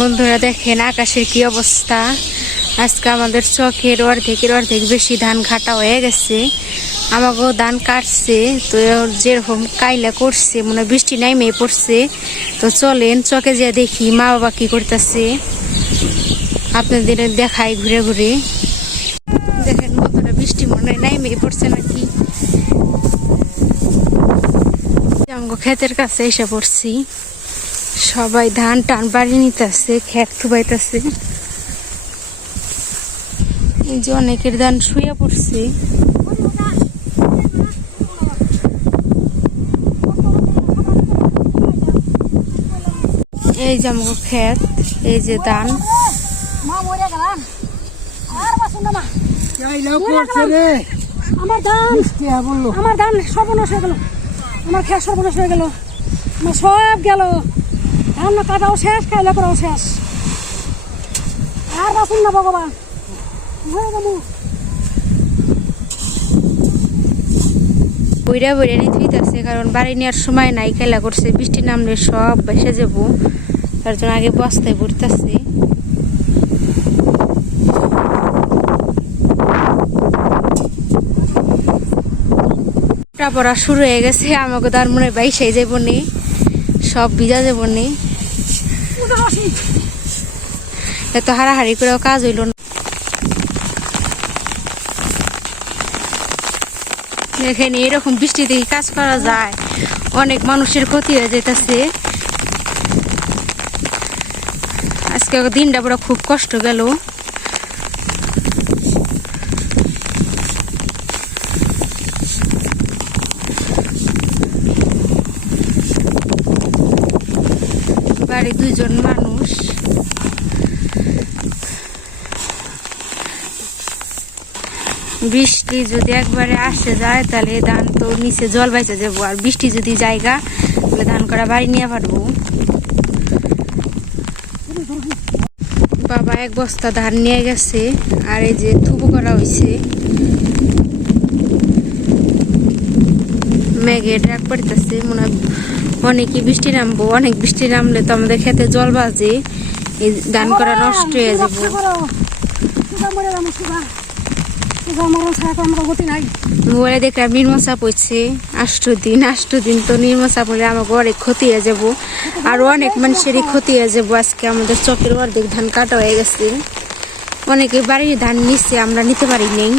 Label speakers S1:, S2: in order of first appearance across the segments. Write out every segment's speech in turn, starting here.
S1: বন্ধুরা দেখেন আকাশের কি অবস্থা। আজকে আমাদের চকের অর্ধেকের অর্ধেক বেশি ধান ঘাটা হয়ে গেছে। আমাকেও ধান কাটছে, তো যেরকম কাইলা করছে, মনে বৃষ্টি নাইমে পড়ছে। তো চলেন চকে যে দেখি মা বাবা কি করতেছে। আপনাদের দেখাই ঘুরে ঘুরে। দেখেন বন্ধুরা বৃষ্টি মনে হয় নাইমে পড়ছে নাকি। আমাকে ক্ষেতের কাছে এসে পড়ছি। সবাই ধান টান বাড়ি নিতেছে খেত থুবাইতেছে। এই যে অনেকের ধান শুয়ে পড়ছে। এই যে আমাকে খেত এই যে ধান।
S2: আমার ধান।
S3: বলল
S2: আমার ধান সর্বনাশ হয়ে গেল। আমার খেয়ে সর্বনাশ হয়ে গেল। আমার সব গেল। ধান কাটাও শেষ খাইলে করাও শেষ। আর বাসুন না, ভগবান। যাব
S1: বইরা বইরা নিতে হইতাছে কারণ বাড়ি নেওয়ার সময় নাই খেলা করছে, বৃষ্টি নামলে সব বেসে যাব। তার জন্য আগে বস্তায় পড়তেছে পড়া শুরু হয়ে গেছে, আমাকে তার মনে বাইশাই যাইব নি, সব ভিজা যাব নি। এত হারাহারি করেও কাজ হইল না। এখানে এরকম বৃষ্টি কি কাজ করা যায়। অনেক মানুষের ক্ষতি হয়ে যেতেছে আজকে দিনটা পুরো খুব কষ্ট গেল। বাড়ি দুইজন মানুষ। বৃষ্টি যদি একবারে আসে যায়, তাহলে ধান তো নিচে জল বাইচে যাব। আর বৃষ্টি যদি জায়গা, তাহলে ধান করা বাড়ি নিয়ে পারব বাবা এক বস্তা ধান নিয়ে গেছে, আর এই যে থুবু করা হয়েছে মেঘে ড্রাক পড়তেছে, মনে হয় অনেকই বৃষ্টি নামবো, অনেক বৃষ্টি নামলে তো আমাদের খেতে জল বাজে। এই ধান করা নষ্ট হয়ে যাব। মোবাইলে দেখলাম নির্মশা পড়ছে। আষ্ট দিন আষ্ট দিন তো নির্মশা পড়লে আমাকে অনেক ক্ষতি হয়ে যাব। আর অনেক মানুষেরই ক্ষতি হয়ে যাব। আজকে আমাদের চকের অর্ধেক ধান কাটা হয়ে গেছে। অনেকে বাড়ির ধান নিচ্ছে আমরা নিতে পারি নেই।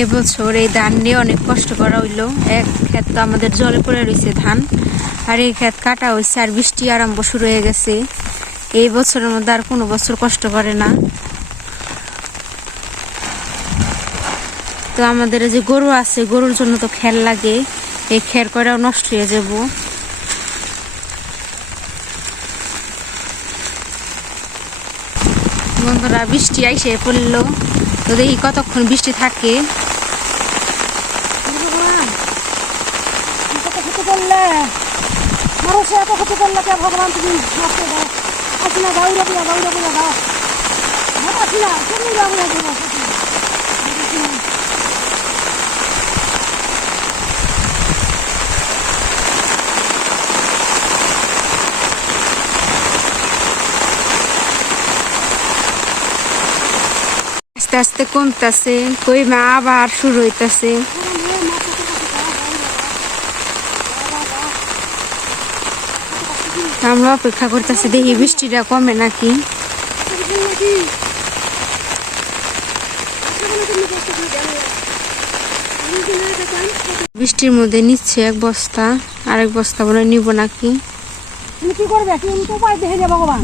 S1: এবছর এই ধান নিয়ে অনেক কষ্ট করা হইল। এক ক্ষেত তো আমাদের জলে পড়ে রয়েছে ধান, আর এই ক্ষেত কাটা হয়েছে আর বৃষ্টি আরম্ভ শুরু হয়ে গেছে। এই বছরের মধ্যে আর কোনো বছর কষ্ট করে না। তো আমাদের যে গরু আছে, গরুর জন্য তো খের লাগে। এই খের করাও নষ্ট হয়ে যাব। বন্ধুরা, বৃষ্টি আইসে পড়ল। তো দেখি কতক্ষণ বৃষ্টি থাকে?
S2: ভগবান? তুমি আসি না দিয়া দাউরা দিয়া ভাত আসি না যাব না দেবো
S1: আস্তে কমতেছে কই মা আবার শুরু হইতাছে। আমরা অপেক্ষা করতেছি, দেখি বৃষ্টিটা কমে নাকি। বৃষ্টির মধ্যে নিচ্ছে এক বস্তা, আরেক বস্তা বলে নিব নাকি।
S2: কি করবে? দেখে যে ভগবান।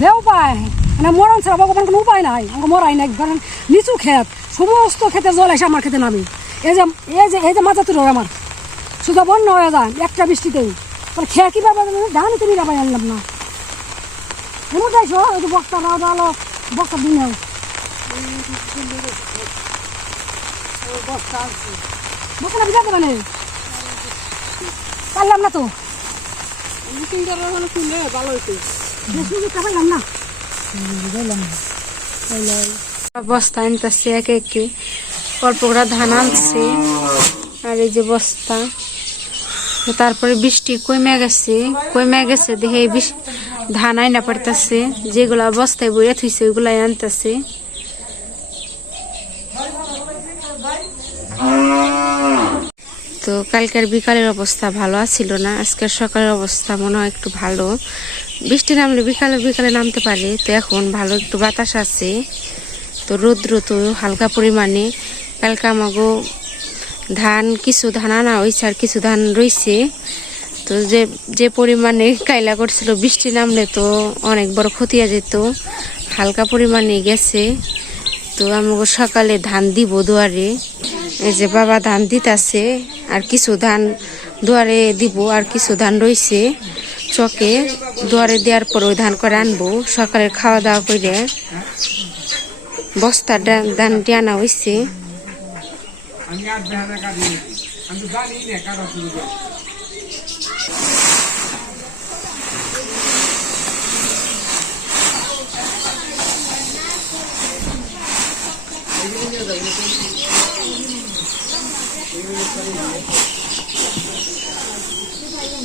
S2: বে উপায়। মানে মরণ ছাড়া ভগবান কোনো উপায় নাই। আমাকে মরাই নাই। কারণ নিচু ক্ষেত সমস্ত ক্ষেতে জল এসে আমার খেতে নামে। এই যে এই যে এই যে মাথা তুলো আমার। সুদা বন্য হয়ে যায় একটা বৃষ্টিতেই। তাহলে খেয়ে কীভাবে ধান তুমি যাবাই আনলাম না। এমন যাইছো ওই যে বস্তা দাও দাও বস্তা দিন বস্তা ভিজা দেবে না পারলাম না তো।
S3: ভালো হইতো।
S2: বেশি পাইলাম না।
S1: বস্তা আনতেছে একে একে। অল্প করে ধান আনছে। আর এই যে বস্তা, তারপরে বৃষ্টি কমে গেছে। কমে গেছে দেখে ধান আইনা পড়তেছে। যেগুলা বস্তায় বইয়া থুইছে, ওইগুলাই আনতেছে। তো কালকের বিকালের অবস্থা ভালো ছিল না। আজকের সকালের অবস্থা মনে হয় একটু ভালো। বৃষ্টি নামলে বিকালে বিকালে নামতে পারে। তো এখন ভালো একটু বাতাস আছে। তো রৌদ্র তো হালকা পরিমাণে। কালকে আমাগো ধান, কিছু ধান আনা হয়েছে আর কিছু ধান রয়েছে তো যে যে পরিমাণে কাইলা করছিল বৃষ্টি নামলে তো অনেক বড় ক্ষতি যেত। হালকা পরিমাণে গেছে। তো আমাকে সকালে ধান দিব দুয়ারে। এই যে বাবা ধান দিতাছে, আর কিছু ধান দুয়ারে দিব, আর কিছু ধান রইছে। চকে দুয়ারে দেওয়ার পর ওই ধান করে আনব সকালে খাওয়া দাওয়া করে বস্তা ধানটি আনা হয়েছে
S3: আমি আর দেখা কাটি আমি তো জানি না কাটা শুরু করে
S1: বাবা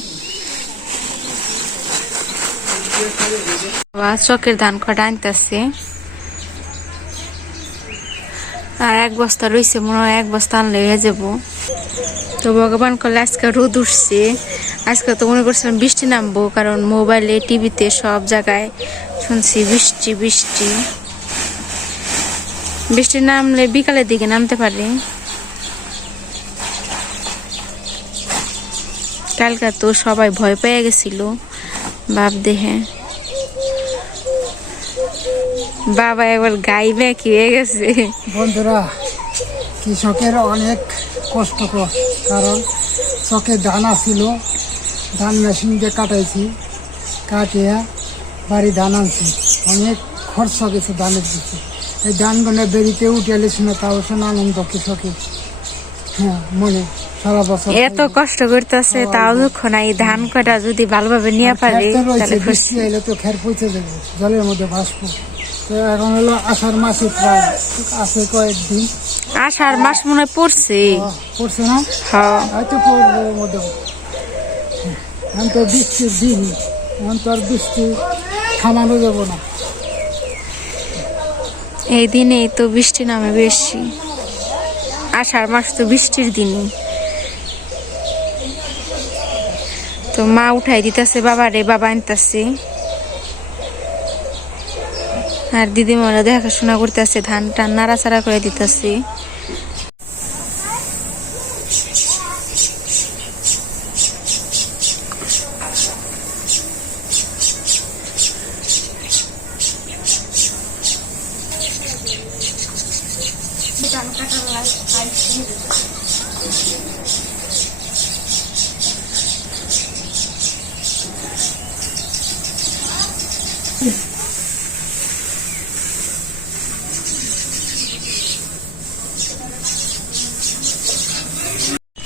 S1: চকের ধান কটা আনতেছে আর এক বস্তা রয়েছে মনে হয় এক বস্তা আনলে হয়ে যাব তো ভগবান করলে আজকে রোদ উঠছে আজকে তো মনে করছিলাম বৃষ্টি নামবো কারণ মোবাইলে টিভিতে সব জায়গায় শুনছি বৃষ্টি বৃষ্টি বৃষ্টি নামলে বিকালের দিকে নামতে পারে কালকে তো সবাই ভয় পেয়ে গেছিল বাপ দেহে বাবা এবার গাই ব্যাকি হয়ে গেছে?
S3: বন্ধুরা, কৃষকের অনেক কষ্টকর কারণ চকে দানা ছিল ধান মেশিন দিয়ে কাটাইছি, কাটিয়া বাড়ি ধান আনছি। অনেক খরচ গেছে ধানের দিকে। এই ধানগুলো বেরিতে উঠে এলেছিল তাও শোনা আনন্দ কৃষকের হ্যাঁ মনে সারা বছর
S1: এত কষ্ট করতেছে তাও দুঃখ নাই ধান কটা যদি ভালোভাবে নিয়ে পারে তাহলে খুশি।
S3: তো খের যাবে জলের মধ্যে ভাসবো। তো এখন হলো আষাঢ় মাসে প্রায় আছে কয়েকদিন।
S1: আষাঢ় মাস মনে পড়ছে।
S3: পড়ছে না?
S1: হ্যাঁ
S3: হয়তো পড়ব মধ্যে এখন তো বৃষ্টির দিন এখন তো আর বৃষ্টি থামানো যাব না।
S1: এই দিনে তো বৃষ্টি নামে বেশি। আষাঢ় মাস তো বৃষ্টির দিনই। তো মা উঠাই দিতেছে, বাবা রে বাবা আনতেছে। আর দিদিমারা দেখাশোনা করতেছে ধান টান নাড়াচাড়া করে দিতেছে।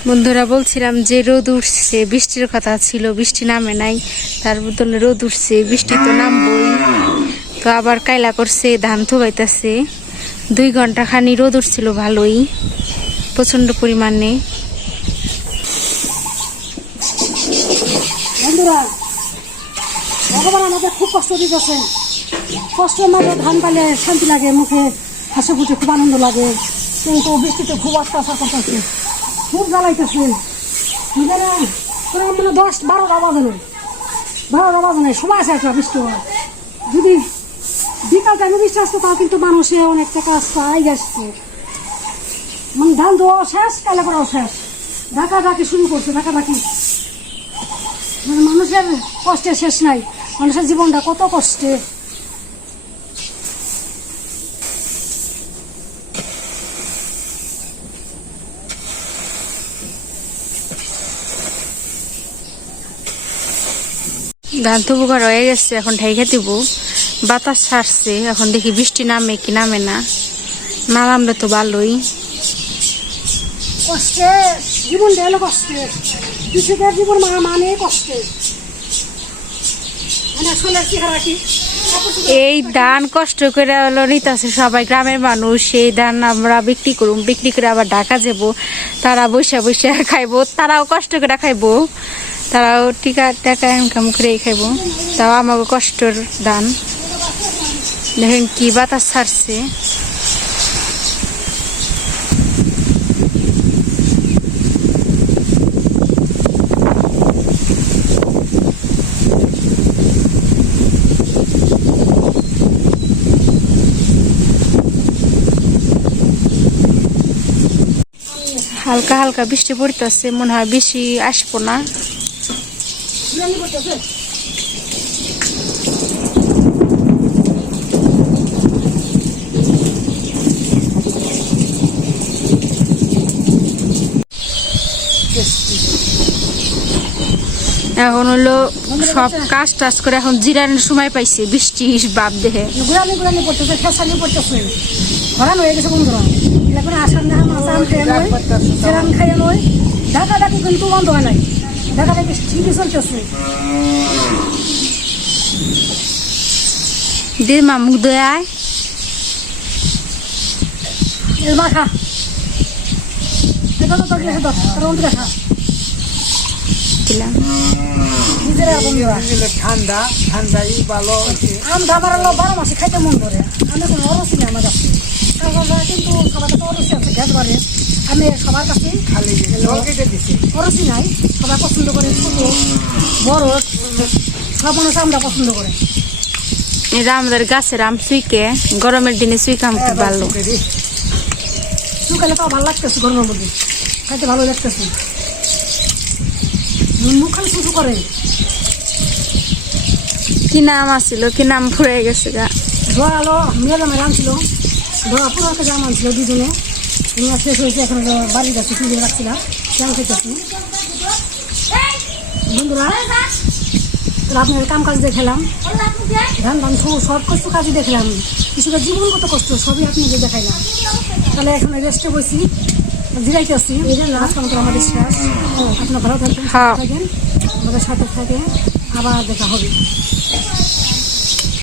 S1: বন্ধুরা, বলছিলাম যে রোদ উঠছে, বৃষ্টির কথা ছিল, বৃষ্টি নামে নাই, তার বদলে রোদ উঠছে, বৃষ্টি তো নামবই। তো আবার কাইলা করছে, ধান থুবাইতেছে। দুই ঘণ্টা খানি রোদ উঠছিল ভালোই প্রচণ্ড পরিমাণে।
S2: বন্ধুরা, ভগবান আমাদের খুব কষ্ট দিতেছে। কষ্টের মাঝে ধান পালে শান্তি লাগে, মুখে হাসি ফুটে খুব আনন্দ লাগে। কিন্তু বৃষ্টিতে খুব অত্যাচার করতেছে, খুব জ্বালাইতেছে। মানে দশ বারোটা বাজে না বারোটা বাজে না, সময় আছে একটা বৃষ্টি যদি বিকাল টাইমে বৃষ্টি আসতো তাও কিন্তু মানুষে অনেক টাকা আই আসছে মানে ধান দেওয়া শেষ কালে করাও শেষ। ঢাকা ঢাকি শুরু করছে ঢাকা ঢাকি মানে মানুষের কষ্টের শেষ নাই। মানুষের জীবনটা কত কষ্টে।
S1: ধান তো বুকা রয়ে গেছে, এখন ঢাইকা দিব। বাতাস ছাড়ছে এখন দেখি বৃষ্টি নামে কি নামে না। না নামলে তো ভালোই।
S2: কষ্টে জীবনটা হলো কষ্টে। কৃষকের জীবন মানে কষ্টে। মানে
S1: এই ধান কষ্ট করে হলো নিতেছে সবাই গ্রামের মানুষ। সেই ধান আমরা বিক্রি করুম বিক্রি করে আবার ঢাকা যাব। তারা বসে বসে খাইবো। তারাও কষ্ট করে খাইবো। তারাও টিকা টাকা ইনকাম করে খাইবো। তাও আমাকে কষ্টর দান দেখেন কি বাতাস ছাড়ছে। হালকা হালকা বৃষ্টি পড়তেছে মনে হয় বেশি আসব না। এখন হলো সব কাজ টাজ করে এখন জিরানোর সময় পাইছে বৃষ্টি বাপ দেহে।
S2: গুড়ানি পড়তেছে হরান হয়ে গেছে বন্ধুরা। এখন আসাম দেখা মাছ আম খেয়ে নয় সেরাম খাইয়ে নয় ঢাকা ডাকি কিন্তু বন্ধ হয় নাই। ঢাকা ডাকি ঠিকই চলতেছে।
S1: দে মামুক দয়ায়
S2: এর মাখা এটা তো তোর লেখা তোর দেখা।
S3: ঠান্ডা ঠান্ডাই ভালো।
S2: আম হলো বারো মাসে খাইতে মন করে আমি কোনো অরসি নেই আমার কাছে। কিন্তু সবার কাছে অরসি আছে গ্যাস বাড়ে। আমি সবার কাছে
S3: খালি জল কেটে দিছে।
S2: অরসি নাই সবাই পছন্দ করে ছোট বড়। সব মানুষ আমরা পছন্দ করে।
S1: এটা আমাদের গাছের আম চুইকে গরমের দিনে চুইকে আম খুব ভালো।
S2: শুকালে তো ভালো লাগতেছে গরমের মধ্যে। খাইতে ভালো লাগতেছে। মুখ খালি শুধু করে।
S1: কি নাম আছিল? কি নাম ফুরে গেছে গা?
S2: ধোয়া আলো মেয়ের নামে রাঁধছিল ধোয়া পুরো একটা জাম আনছিল দুজনে। শেষ হয়েছে এখন বাড়ি যাচ্ছে ফ্রিজে রাখছিলাম জাম খেতেছি বন্ধুরা আপনার কাম কাজ দেখলাম। ধান ধান সব সব কষ্ট কাজই দেখলাম। কিছুটা জীবনগত কষ্ট সবই আপনাদের দেখাইলাম। তাহলে এখন রেস্টে বসি। জিরাইতে আসি আজকে মতো আমাদের শেষ আপনার ভালো থাকবেন
S1: হ্যাঁ।
S2: থাকেন আমাদের সাথে থাকে আবার দেখা হবে।